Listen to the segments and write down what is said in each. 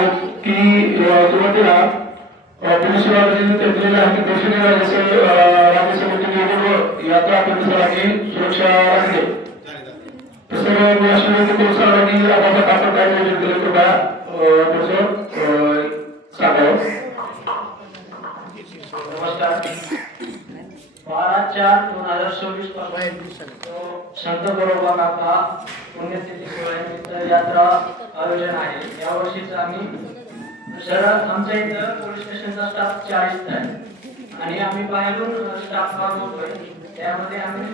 आहेत की सुरुवातीला पोलीस विभागाने घेतलेले आहे की देशाने राज्य समितीने यात्रा पोलिसांनी सुरक्षा राखली सर्व राष्ट्रपती पोलिसांनी आपापल्या आपण काय नियोजन केलं कृपया तसं सांगावं. नमस्कार. 12/4/2026 पासून संत गरोबा काका पुण्यतिथी सोहळ्यानिमित्त यात्रा आयोजन आहे. यावर्षीच आम्ही शहर आमच्या इथं पोलीस स्टेशनचा स्टाफ 40 आहे आणि आम्ही बाहेरून स्टाफ मागवतोय. त्यामध्ये आम्ही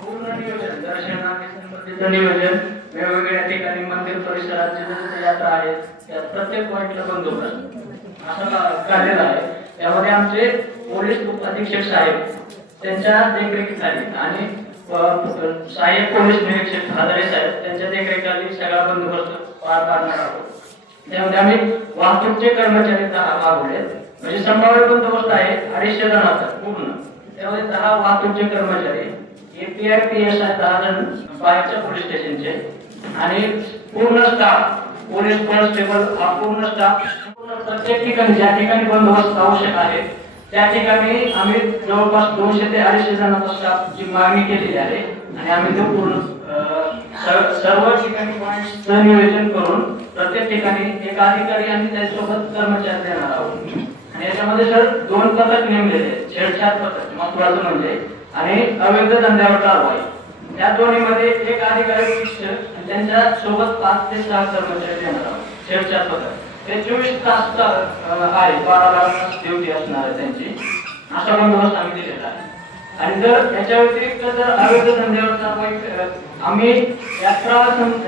पूर्ण नियोजन दर्शनाचे संबंधित नियोजन वेगवेगळ्या ठिकाणी मंदिर परिसरात जिथे यात्रा आहे त्या प्रत्येक पॉईंटला बंदोबस्त असं काढलेलं आहे. त्यामध्ये आमचे पोलीस अधीक्षक साहेब त्यांच्या देखरेखीखाली आणि सहाय्यक पोलीस निरीक्षक हजारे साहेब त्यांच्या देखरेखीखाली सगळा बंदोबस्त पार पाडणार आहोत. त्यामध्ये आम्ही वाहतूकचे कर्मचारी 10 मागवले म्हणजे संभाव्य बंदोबस्त आहे 250 जणांचा पूर्ण. त्यामध्ये 10 वाहतूकचे कर्मचारी API PSI 10 जण बाहेरच्या पोलीस स्टेशनचे आणि पूर्ण स्टाफ पोलीस कॉन्स्टेबल हा पूर्ण स्टाफ प्रत्येक ठिकाणी ज्या ठिकाणी बंदोबस्त आवश्यक आहे त्या ठिकाणी आम्ही जवळपास 200 ते 250 जणांचा स्टाफची मागणी केलेली आहे आणि आम्ही ते पूर्ण सर्व ठिकाणी पॉईंट्सचं नियोजन करून प्रत्येक ठिकाणी एक अधिकारी आणि त्याच्यासोबत कर्मचारी देणार आहोत. आणि याच्यामध्ये सर 2 पथक नेमलेले आहेत. छेडछाड पथक महत्वाचं म्हणजे आणि अवैध धंद्यावर कारवाई या दोन्हीमध्ये एक अधिकारी आणि त्यांच्या सोबत 5 ते 6 कर्मचारी देणार आहोत. छेडछाड पथक ते 24 तास आहे 12 तास ड्युटी असणार आहे त्यांची. असा बंदोबस्त आम्ही दिलेला आहे. आणि जर याच्या व्यतिरिक्त जर अवैध धंद्यावर कारवाई आम्ही यात्रा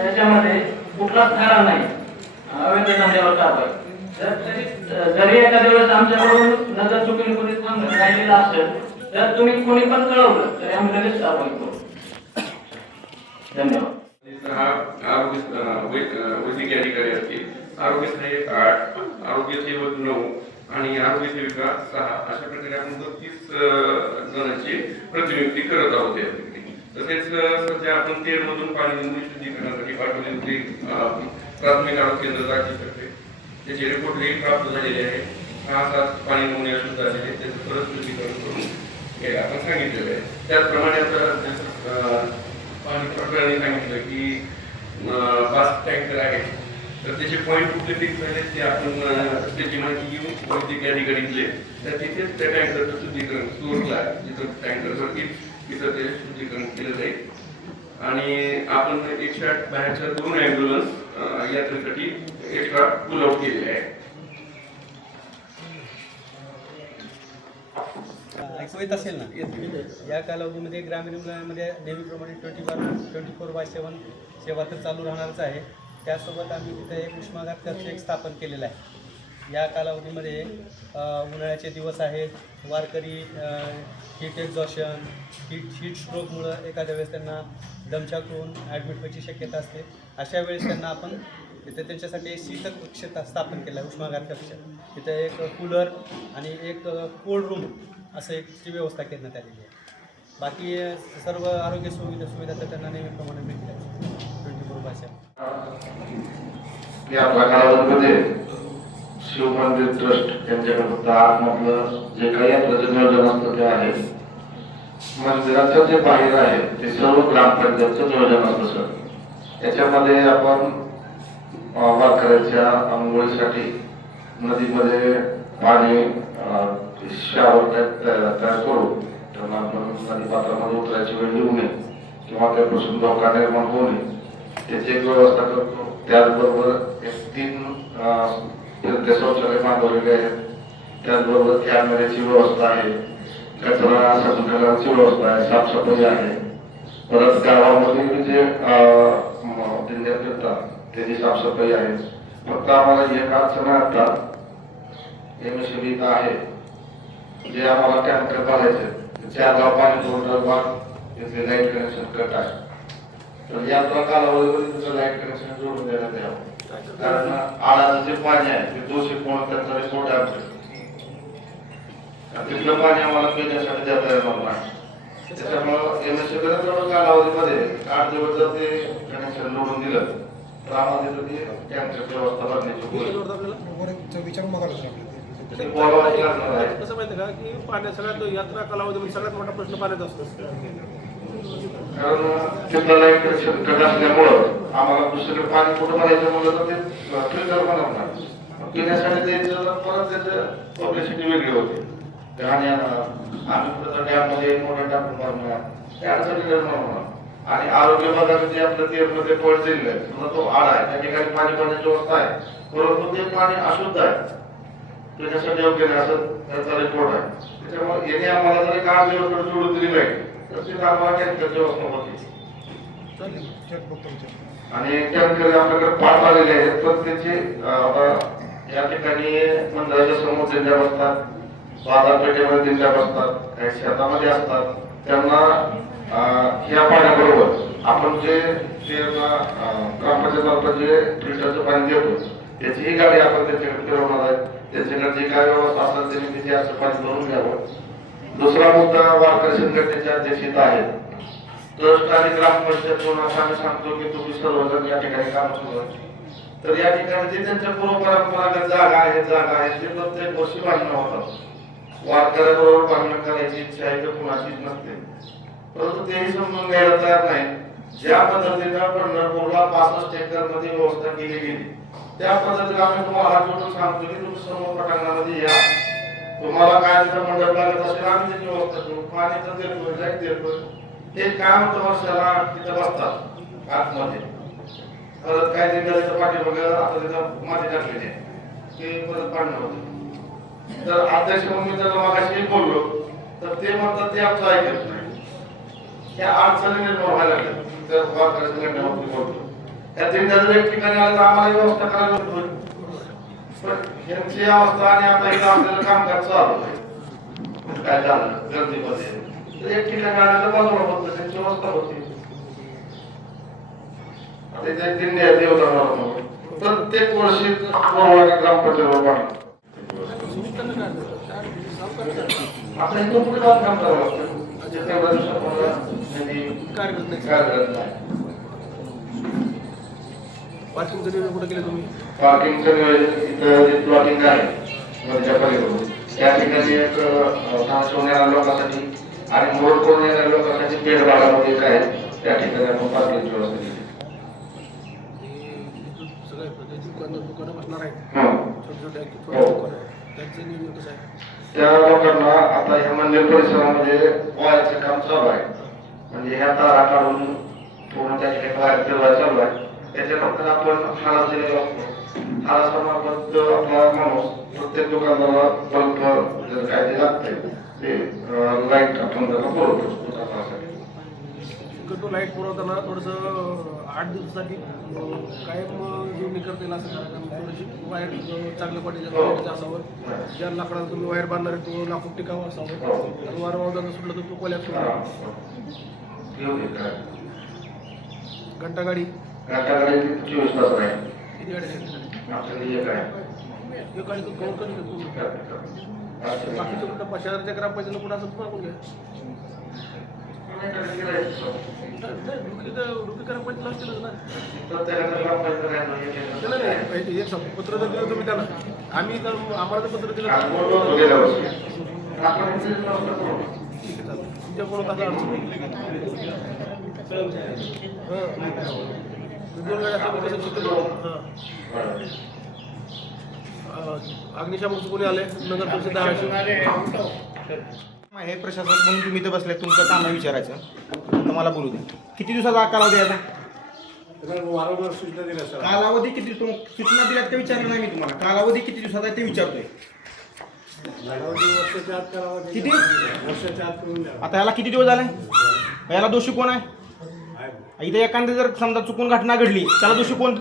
याच्यामध्ये कुठलाच ठराव नाही अवैध धंद्यावर कारवाई जरी एखाद्या वेळेस आमच्याकडून नजर चुकीने कोणी राहिलेला असेल तर तुम्ही कोणी पण कळवलं तरी आम्ही लगेच कारवाई करू. धन्यवाद. वैद्यकीय अधिकारी असतील, आरोग्य सहाय्यक 8, आरोग्य सेवक 9 आणि आरोग्य सेविका 6 अशा प्रकारे आपण 32 जणांची प्रतिनियुक्ती करत आहोत. या ठिकाणी तसेच सध्या आपण तेरमधून पाणी शुद्धीकरणासाठी पाठवले होते प्राथमिक आरोग्य केंद्र राखीतर्फे त्याचे रिपोर्टही प्राप्त झालेले आहे. 6 तास पाणी नमुने अशुद्ध झालेले त्याचं परत शुद्धीकरण करून घ्यायला आपण सांगितलेलं आहे. त्याचप्रमाणे आता पाणी प्रकरणाने सांगितलं की 5 टँकर आहेत तर त्याचे पॉईंट कुठले फिक्स झाले ते आपण त्याची माहिती घेऊन वैद्यकीय अधिकारी दिले तर तिथेच त्या टँकरचं शुद्धीकरण स्टोअरला जिथं टँकर भरतील तिथं ते शुद्धीकरण केलं जाईल. आणि आपण 108 बाहेरच्या 2 ॲम्ब्युलन्स यात्रेसाठी एक्स्ट्रा पुल आउट केलेले आहे. ऐकू असेल ना. या कालावधीमध्ये ग्रामीण रुग्णालयामध्ये नेहमीप्रमाणे 24/7 सेवा तर चालू राहणारच आहे. त्यासोबत आम्ही तिथे एक उष्माघात कक्ष एक स्थापन केलेला आहे. या कालावधीमध्ये उन्हाळ्याचे दिवस आहेत. वारकरी हीट एक्झॉशन हीट स्ट्रोकमुळं एखाद्या वेळेस त्यांना दमछाक होऊन ॲडमिट व्हायची शक्यता असते. अशा वेळेस त्यांना आपण तिथे त्यांच्यासाठी शीतल कक्ष स्थापन केला आहे उष्माघात कक्ष. तिथे एक कूलर आणि एक कोल्ड रूम असं एक व्यवस्था करण्यात आलेली आहे. बाकी सर्व आरोग्य सुविधा तर त्यांना नेहमीप्रमाणे मिळतील 24/7. या कालावधीमध्ये शिवमंदिर ट्रस्ट यांच्याकडे आतमधलं जे काही यात्राचं नियोजन असतं ते आहे. मंदिराचं जे बाहेर आहे ते सर्व ग्रामपंचायतचं नियोजन असतं सर. याच्यामध्ये आपण वारकऱ्यांच्या आंघोळीसाठी नदीमध्ये पाणी शावर तयार करू त्यांना आपण नदीपात्रामध्ये उतरायची वेळ येऊ नये किंवा त्यापासून धोका निर्माण होऊ नये त्याची एक व्यवस्था करतो. त्याचबरोबर 3 फिरते शौचालय बांधवलेले आहेत. त्याचबरोबर कॅमेऱ्याची व्यवस्था आहे. कचरा संकलनाची व्यवस्था आहे. साफसफाई आहे. परत गावामध्ये जे दिंड्या फिरतात त्याची साफसफाई आहे. फक्त आम्हाला एक अडचण आता MSB आहे जे आम्हाला टँकर भरायचे 4 गाव पाणी पुरवठा तिथे लाईट कनेक्शन कट आहे. तर यात्रा कालावधीमध्ये तिथं लाईट कनेक्शन जोडून देण्यात यावं कारण आळाचं जे पाणी आहे ते 200 रिपोर्ट आहे. तिथलं पाणी आम्हाला पिण्यासाठी देता येणार नाही. त्याच्यामुळं MSB कालावधीमध्ये 8 दिवस जर ते कनेक्शन जोडून दिलं तर आम्हाला तिथं ते टँकरची व्यवस्था करण्याची विचारून बघायला ते बोलावायची लागणार आहे. कसं माहिती का की पाण्यात सगळ्यात यात्रा कालावधीमध्ये सगळ्यात मोठा प्रश्न पाण्याचा असतो. कारण तिथलं लाईट कनेक्शन कमी असल्यामुळं आम्हाला दुसरीकडे पाणी कुठं भरायचं म्हणलं तर ते फिल्टर बनवणार पिण्यासाठी द्यायचं तर परत त्याचं पब्लिसिटी वेगळी होते आणि आम्ही कुठं डॅममध्ये मोठा टाकून भरणार त्या अडचणी निर्माण होणार. आणि आरोग्य विभागाने जे आपलं तेरमध्ये पॉईंट दिलेलं आहे तो आड आहे त्या ठिकाणी पाणी भरण्याची व्यवस्था आहे परंतु ते पाणी अशुद्ध आहे त्याच्यासाठी योग्य नाही असं त्याचा रिपोर्ट आहे. त्याच्यामुळे येणे आम्हाला जर एक 8 दिवस सोडून दिली पाहिजे तर ते आम्हाला टँकरची व्यवस्था होती आणि टँकर आपल्याकडे 5 आलेले आहेत पण त्याचे आता या ठिकाणी मंदिराच्या समोर दिंड्या बसतात बाजारपेठेमध्ये दिंड्या बसतात काही शेतामध्ये असतात त्यांना ह्या पाण्याबरोबर आपण जे ग्रामपंचायत जे फिल्टरचं पाणी देतो त्याचीही गाडी आपण त्याच्याकडे फिरवणार आहे त्याच्याकडे जे काय व्यवस्था असेल त्यांनी तिथे असं पाणी भरून घ्यावं. दुसरा मुद्दा वारकरी संघटनेच्या अध्यक्षित आहेत ट्रस्ट आणि ग्रामपंचायत असं आम्ही सांगतो की तुम्ही सर्वजण या ठिकाणी काम सुरू तर या ठिकाणी जे त्यांच्या पूर्वपरंपरागत जागा आहेत ते प्रत्येक वर्षी बांधणं होतात वारकऱ्याबरोबर बांधणं करायची इच्छा आहे तर कुणाचीच नसते परंतु तेही समजून घ्यायला तयार नाही. ज्या पद्धतीनं पंढरपूरला 65 एकरमध्ये व्यवस्था केली गेली त्या पद्धतीने आम्ही तुम्हाला हात जोडून सांगतो की तुम्ही समोर पटांगणामध्ये या तुम्हाला काय तिथं मंडप लागत असेल आम्ही त्याची व्यवस्था करू पाणी तर देतो लाईट देतो हे काय होतं वर्षाला तिथं बसतात आतमध्ये परत काय दिंड्याचं पाठीमागे आता तिथं माती टाकलेली आहे ते परत पाणी होतं तर अध्यक्ष म्हणून मी त्याला मागाशी बोललो तर ते म्हणतात ते आमचं ऐकत नाही त्या अडचणी निर्माण व्हायला लागल्या तर वारकरी संघटनेमध्ये बोलतो त्या दिंड्या जर एक ठिकाणी आल्या तर आम्हाला व्यवस्था करायला होईल पण यांची अवस्था आणि आता इथं आपल्याला कामकाज चालू आहे काय झालं गर्दीमध्ये तर एक ठिकाणी आल्याला बाजूला होतं त्यांची व्यवस्था होती आता इथे दिंड्या देवता प्रत्येक वर्षी ग्रामपंचायतीवर पाणी आपण इथून पुढे काम करावं लागतं कार्यरत नाही. पार्किंगचं नियोजन कुठं केलं तुम्ही? पार्किंगचं नियोजन इथं जे प्लॉटिंग आहे नदीच्या पलीकडून त्या ठिकाणी एक ट्रान्सफर येणाऱ्या लोकांसाठी आणि मोड करून येणाऱ्या लोकांसाठी पेड भागामध्ये काय त्या ठिकाणी आपण पार्किंगची व्यवस्था केली. सगळे दुकानं बसणार आहेत छोटे त्यांचं नियोजन कसं आहे? त्या लोकांना आता ह्या मंदिर परिसरामध्ये वायरचं काम चालू आहे म्हणजे ह्या तारा काढून पूर्ण त्या ठिकाणी वायर फिरवायला चालू आहे त्याच्यानंतर आपण हारास दिलेला असतो हारासामार्फत आपला माणूस प्रत्येक दुकानाला बल्ब जर काय ते लागतंय ते लाईट आपण त्याला पुरवतो दुकानासाठी. शक्यतो लाईट पुरवताना थोडंसं 8 दिवसासाठी कायम जोडणी करता येईल असं करा कारण थोडीशी वायर चांगल्या क्वालिटीच्या असावं ज्या लाकडाला तुम्ही वायर बांधणार आहे तो लाकूड टिकावं असावं आणि वारंवार सुटलं तर तो कोल्याप घंटा गाडी 24 तास आहे किती गाडी आहे? आपल्याला एक आहे एक गाडी तो कवर कधी बाकीच्या कुठं 5000च्या ग्रामपंचायतीला कुठं असं मागून घ्या ग्रामपंचायतीला असतीलच ना एक पत्र जर दिलं तुम्ही त्याला आम्ही तर आम्हाला जर पत्र दिलं ठीक आहे तुमच्याकडून कसं अग्निशामक कोणी आले नगर परिषद हे प्रशासक म्हणून तुम्ही इथं बसले तुमचं काम आहे विचारायचं तर मला बोलू द्या किती दिवसाचा कालावधी आहे वारंवार सूचना दिल्या कालावधी किती सूचना दिल्यात ते विचारलं नाही मी तुम्हाला कालावधी किती दिवसाचा आहे ते विचारतोय वर्षाच्या आत कालावधी किती वर्षाच्या आत करून द्या आता याला किती दिवस झाले याला दोषी कोण आहे इथे एखादी जर समजा चुकून घटना घडली त्याला दोषी कोण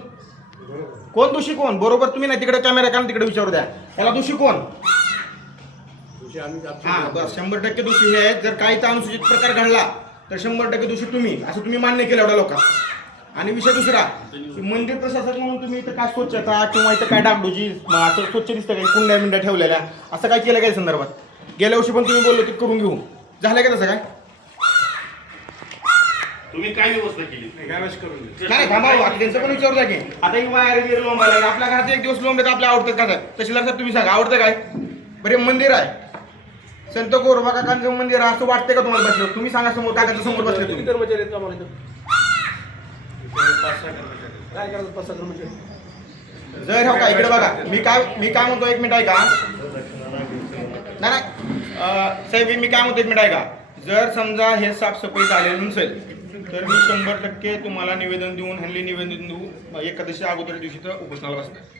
कोण दोषी कोण बरोबर तुम्ही नाही तिकडे कॅमेरा काढून तिकडे विचारू द्या याला दोषी कोण हा बस 100% दोषी हे आहेत जर काही अनुचित प्रकार घडला तर 100% दोषी तुम्ही असं तुम्ही मान्य केलं एवढ्या लोकांना आणि विषय दुसरा की मंदिर प्रशासक म्हणून तुम्ही इथं काय स्वच्छता किंवा इथं काय डागडुजी असं स्वच्छ दिसतं काही कुंड्या मिंड्या ठेवलेल्या असं काय केलं काय संदर्भात गेल्या वर्षी पण तुम्ही बोललो की करून घेऊ झालं का तसं काय तुम्ही काय व्यवस्था केली ह्यावेळेस करून घे. नाही थांबा हो, आता त्यांचं पण विचारू की आता ही वायर गिर लोंबायला आपल्या घरात एक दिवस लोंबले तर आपल्या आवडतं का साहेब तहसीलदार साहेब तुम्ही सांगा आवडतं काय बरे मंदिर आहे संत गोरोबा काकांचं मंदिर आहे असं वाटतंय का तुम्हाला बसलं तुम्ही सांगा समोर काकाच्या समोर बसले किती तुम्ही कर्मचारी आहेत कामाला इथं? 5-6 कर्मचारी काय करतात 5-6 कर्मचारी? जर हो का इकडे बघा मी काय म्हणतो एक मिनिट आहे का नाही साहेब मी काय म्हणतो एक मिनिट आहे का जर समजा हे साफसफाई झालेलं नसेल तर मी 100% तुम्हाला निवेदन देऊन हल्ली निवेदन देऊ एकादशी अगोदर दिवशी तर उपोषणाला बसणार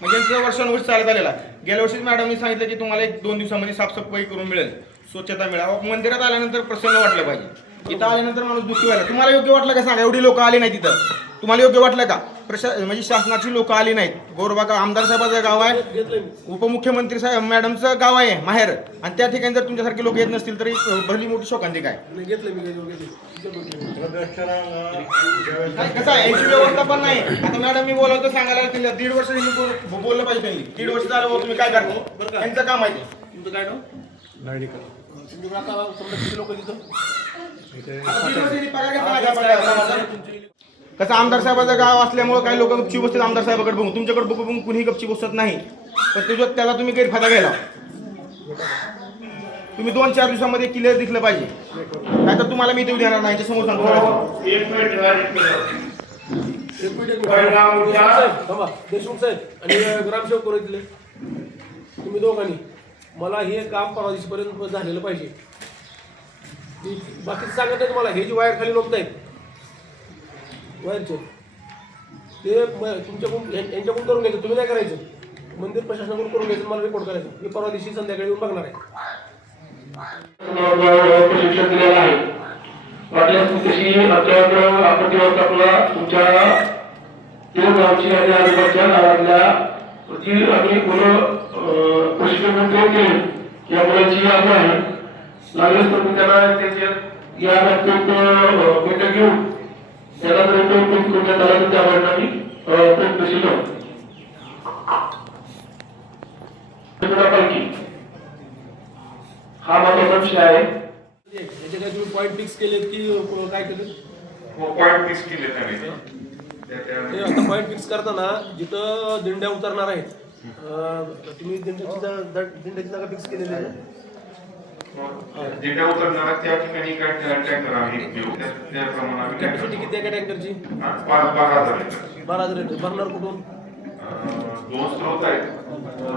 म्हणजे यांचं वर्षानुवर्ष चालत आलेला गेल्या वर्षीच मॅडमनी सांगितलं की तुम्हाला 1-2 दिवसामध्ये साफसफाई करून मिळेल स्वच्छता मिळावं मंदिरात आल्यानंतर प्रसन्न वाटलं पाहिजे इथं आल्यानंतर माणूस दुःखी व्हायला तुम्हाला योग्य वाटलं का सांगा एवढी लोक आली नाही तिथं तुम्हाला योग्य वाटलं का म्हणजे शासनाची लोक आली नाहीत गोरबा का आमदार साहेबाचं गाव आहे घेतलंय मी. उपमुख्यमंत्री साहेब मॅडमचं गाव आहे माहेर आणि त्या ठिकाणी जर तुमच्यासारखे लोक येत नसतील तरी भरली मोठी शोकांतिक आहे नाही, घेतलंय मी कसं आहे याची व्यवस्था पण नाही आता मॅडम मी बोलवतो सांगायला लागतील 1.5 वर्ष बोललं पाहिजे त्यांनी 1.5 वर्ष झालं भाऊ, तुम्ही काय करता त्यांचं काम आहे ते. तुमचं काय नाव? तुम्ही आता समजा किती लोक तिथं? आता 1.5 वर्ष यांनी पगार घेतला नाही का पगार? कसं आमदार साहेबाचं गाव असल्यामुळे काही लोक गपची बसतात आमदार साहेबाकडे बघून तुमच्याकडे बघून कुणीही गपची बसत नाही पण तुझ्यात त्याला तुम्ही गैरफायदा घ्यायला तुम्ही 2-4 दिवसामध्ये क्लिअर दिसलं पाहिजे नाही तर तुम्हाला मी देऊ देणार नाही समोर सांगतो एक मिनिट साहेब थांबा देशमुख साहेब आणि ग्रामसेवक कोणी दिले तुम्ही दोघांनी मला हे काम परवा दिवशीपर्यंत झालेलं पाहिजे बाकीचं सांगत नाही तुम्हाला हे जी वायर खाली लोंबतायत वायरचे ते तुमच्याकडून यांच्याकडून करून घ्यायचं तुम्ही नाही करायचं मंदिर प्रशासनाकडून करून घ्यायचं मला रिपोर्ट करायचं मी परवा दिवशी संध्याकाळी येऊन बघणार आहे प्रशिक्षण दिलेलं आहे वाटल्यास तशी आपल्याकडे आपत्ती व्यवस्थापनाला तुमच्या गावची आणि आजूबाजूच्या गावातल्या जी आम्ही मुलं प्रशिक्षण केले या मुलांची यादी आहे लागलीच तर मी त्यांना त्याच्या या बाबतीत बैठक घेऊन त्याला प्रयत्न करण्यात आला तर त्यावर आम्ही प्रयत्नशील पालखी हा महत्वाचा विषय आहे याचे काय तुम्ही पॉईंट फिक्स केले की काय केलं पॉईंट फिक्स केले त्याने ते आता पॉईंट फिक्स करताना जिथं दिंड्या उतरणार आहेत तुम्ही दिंड्याची जागा फिक्स केलेली आहे जिल्हा उतरणारा त्या ठिकाणी काय टँकर आम्ही घेऊ त्याप्रमाणे आम्ही कॅपॅसिटी किती आहे टँकरची 12,000 लिटर 12,000 लिटर भरणार कुठून 2 स्त्रोत आहेत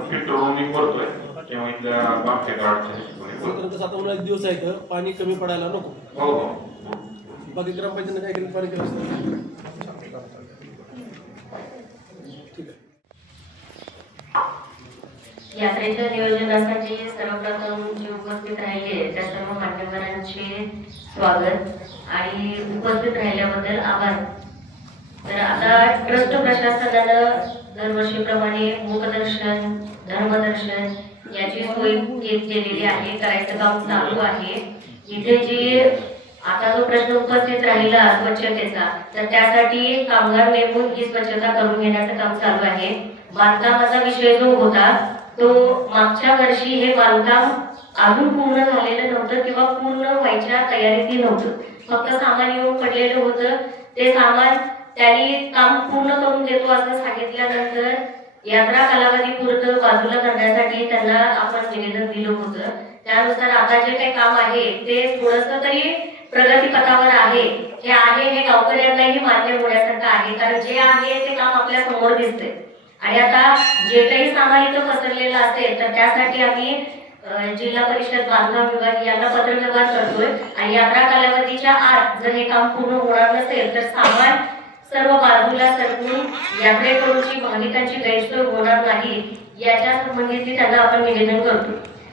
फिल्टर रोमिंग करतोय किंवा इथल्या बापच्या गाडच्या तसं आता उन्हाळ्याचे दिवस आहेत पाणी कमी पडायला नको हो हो बाकी ग्रामपंचायतीने काय केलं पाणी केलं असतं ठीक आहे यात्रेच्या नियोजनासाठी सर्वप्रथम जे उपस्थित राहिले त्या सर्व मान्यवरांचे स्वागत आणि उपस्थित राहिल्याबद्दल आभार. तर आता ट्रस्ट प्रशासनानं दरवर्षीप्रमाणे मुखदर्शन धर्मदर्शन याची सोय केलेली आहे करायचं काम चालू आहे. इथे जी आता जो प्रश्न उपस्थित राहिला स्वच्छतेचा तर त्यासाठी कामगार नेमून ही स्वच्छता करून घेण्याचं काम चालू आहे. बांधकामाचा विषय जो होता तो मागच्या वर्षी हे बांधकाम अजून पूर्ण झालेलं नव्हतं किंवा पूर्ण व्हायच्या तयारीतही नव्हतं. फक्त सामान येऊन पडलेलं होतं. ते सामान त्यांनी काम पूर्ण करून देतो असं सांगितल्यानंतर यात्रा कालावधी पुरतं बाजूला करण्यासाठी त्यांना आपण निवेदन दिलं होतं. त्यानुसार आता जे काही काम आहे ते थोडंसं तरी प्रगतीपथावर आहे. हे गावकऱ्यांनाही मान्य होण्यासारखं आहे कारण जे आहे ते काम आपल्या समोर दिसतंय आणि आता जे काही सामान इथं पसरलेलं असेल तर त्यासाठी आम्ही जिल्हा परिषद बांधकाम विभाग यांना पत्रव्यवहार करतोय आणि यात्रा कालावधीच्या आत जर हे काम पूर्ण होणार नसेल तर सामान सर्व बाजूला सरकून यात्रेकरूंची भाविकांची गैरसोय होणार नाही याच्या संबंधित त्यांना आपण निवेदन करतो.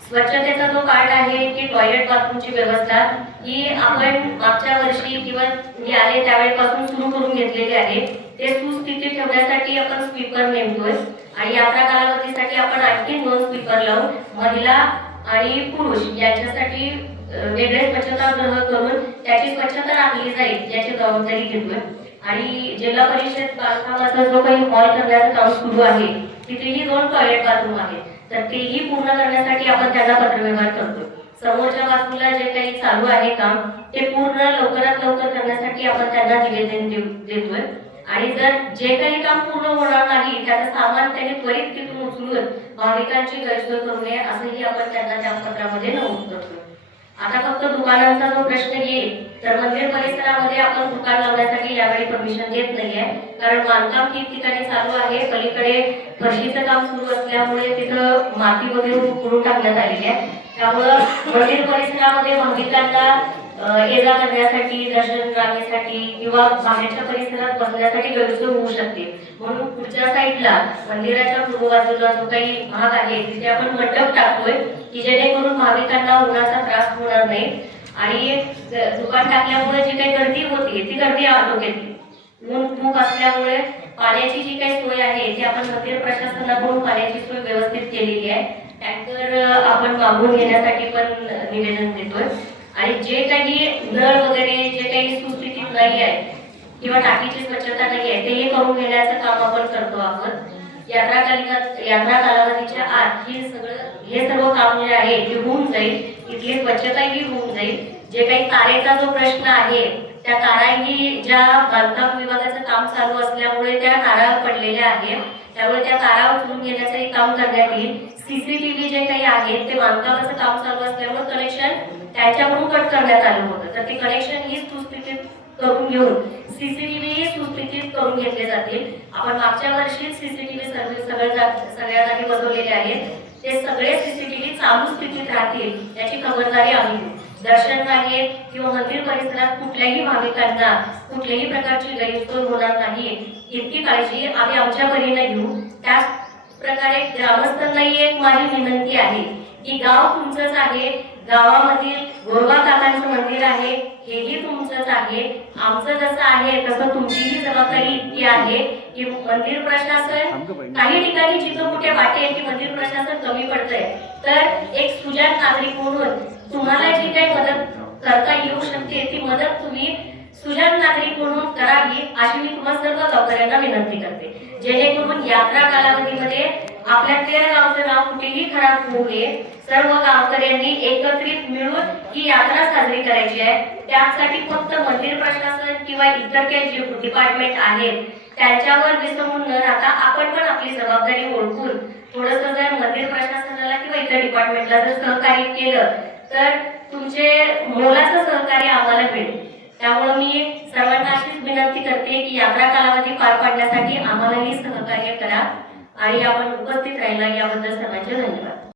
स्वच्छतेचा जो पार्ट आहे की टॉयलेट बाथरूमची व्यवस्था ही आपण मागच्या वर्षी किंवा मी आले त्यावेळेपासून सुरू करून घेतलेली आहे. ते सुस्थितीत ठेवण्यासाठी आपण स्पीकर नेमतोय आणि यात्रा कालावधीसाठी आपण आणखी 2 स्पीकर लावून महिला आणि पुरुष यांच्यासाठी वेगळे स्वच्छतागृह करून त्याची स्वच्छता राखली जाईल याची जबाबदारी घेतोय. आणि जिल्हा परिषद बांधकामाचा जो काही हॉल करण्याचं काम सुरू आहे तिथेही 2 टॉयलेट बाथरूम आहेत तर तेही पूर्ण करण्यासाठी आपण त्यांना पत्रव्यवहार करतो. समोरच्या बाजूला जे काही चालू आहे काम ते पूर्ण लवकरात लवकर करण्यासाठी आपण त्यांना निवेदन देतोय. आणि जर जे काही काम पूर्ण होणार नाही त्याचं सामान त्यांनी त्वरित तिथून उचलून भाविकांची गैरसोय करू नये असंही आपण त्यांना त्या पत्रामध्ये नमूद करतो. आता फक्त दुकानांचा जो प्रश्न येईल तर मंदिर परिसरामध्ये आपण दुकान लावण्यासाठी यावेळी परमिशन देत नाहीये, कारण बांधकाम ठिकठिकाणी चालू आहे. पलीकडे फरशीचं काम सुरू असल्यामुळे तिथं माती वगैरे उकरून टाकण्यात आलेली आहे. त्यामुळं मंदिर परिसरामध्ये भाविकांना ये जा करण्यासाठी, दर्शन रांगेसाठी किंवा बाहेरच्या परिसरात बसण्यासाठी गैरसोय होऊ शकते. म्हणून पुढच्या साईडला मंदिराच्या पूर्व बाजूला जो काही भाग आहे तिथे आपण मंडप टाकतोय की जेणेकरून भाविकांना उन्हाचा त्रास होणार नाही. आणि दुकान टाकल्यामुळे जी काही गर्दी होती ती गर्दी आटोक्यात येईल. ऊन खूप असल्यामुळे पाण्याची जी काही सोय आहे ती आपण मंदिर प्रशासनाकडून पाण्याची सोय व्यवस्थित केलेली आहे. टँकर आपण मागून घेण्यासाठी पण निवेदन देतोय. आणि जे काही नळ वगैरे जे काही सुस्थितीत नाही आहे किंवा टाकीची स्वच्छता नाही आहे तेही करून घेण्याचं काम आपण करतो आहोत. यात्रा कालावधीच्या आत हे सर्व काम जे आहे ते होऊन जाईल. इथली स्वच्छताही होऊन जाईल. जे काही तारेचा जो प्रश्न आहे त्या ताराही ज्या बांधकाम विभागाचं काम चालू असल्यामुळे त्या तारा पडलेल्या आहेत, त्यामुळे त्या तारा उचलून घेण्याचंही काम करण्यात येईल. सीसीटीव्ही जे काही आहे ते बांधकामाचं काम चालू असल्यामुळे कनेक्शन त्याच्याकडून कट करण्यात आलं होतं, तर ते कनेक्शन ही सुस्थितीत करून घेऊन सीसीटीव्ही सुस्थितीत करून घेतले जातील. आपण मागच्या वर्षी सीसीटीव्ही सगळ्या जागी बसवलेले आहेत. ते सगळे सीसीटीव्ही चालू स्थितीत राहतील याची खबरदारी आम्ही घेऊ. दर्शन रांगेत किंवा मंदिर परिसरात कुठल्याही भाविकांना कुठल्याही प्रकारची गैरसोय होणार नाही इतकी काळजी आम्ही आमच्या परीने घेऊ. त्याच प्रकारे ग्रामस्थांनाही एक माझी विनंती आहे की गाव तुमचंच आहे, गावामधील गोरवा काकांचं मंदिर आहे हेही तुमचंच आहे. आमचं जसं आहे तसं तुमचीही जबाबदारी इतकी आहे की मंदिर प्रशासन काही ठिकाणी जिथं कुठे वाटेल की मंदिर प्रशासन कमी पडतंय तर एक सुजाण नागरिक म्हणून तुम्हाला जी काही मदत करता येऊ शकते ती मदत तुम्ही सुजाण नागरिक म्हणून करावी अशी मी तुम्हा सर्व गावकऱ्यांना विनंती करते. जेणेकरून यात्रा कालावधीमध्ये आपल्या तेर गावचं नाव कुठेही खराब होऊ नये. सर्व गावकऱ्यांनी एकत्रित मिळून ही यात्रा साजरी करायची आहे. त्यासाठी फक्त मंदिर प्रशासन किंवा इतर काही जे डिपार्टमेंट आहेत त्यांच्यावर विसंबून न राहता आपण पण आपली जबाबदारी ओळखून थोडंसं जर मंदिर प्रशासनाला किंवा इतर डिपार्टमेंटला जर सहकार्य केलं तर तुमचे मोलाचं सहकार्य आम्हाला मिळेल. त्यामुळे मी सर्वांना अशीच विनंती करते की यात्रा कालावधी पार पाडण्यासाठी आम्हालाही सहकार्य करा आणि आपण उपस्थित राहिला याबद्दल सर्वांचे धन्यवाद.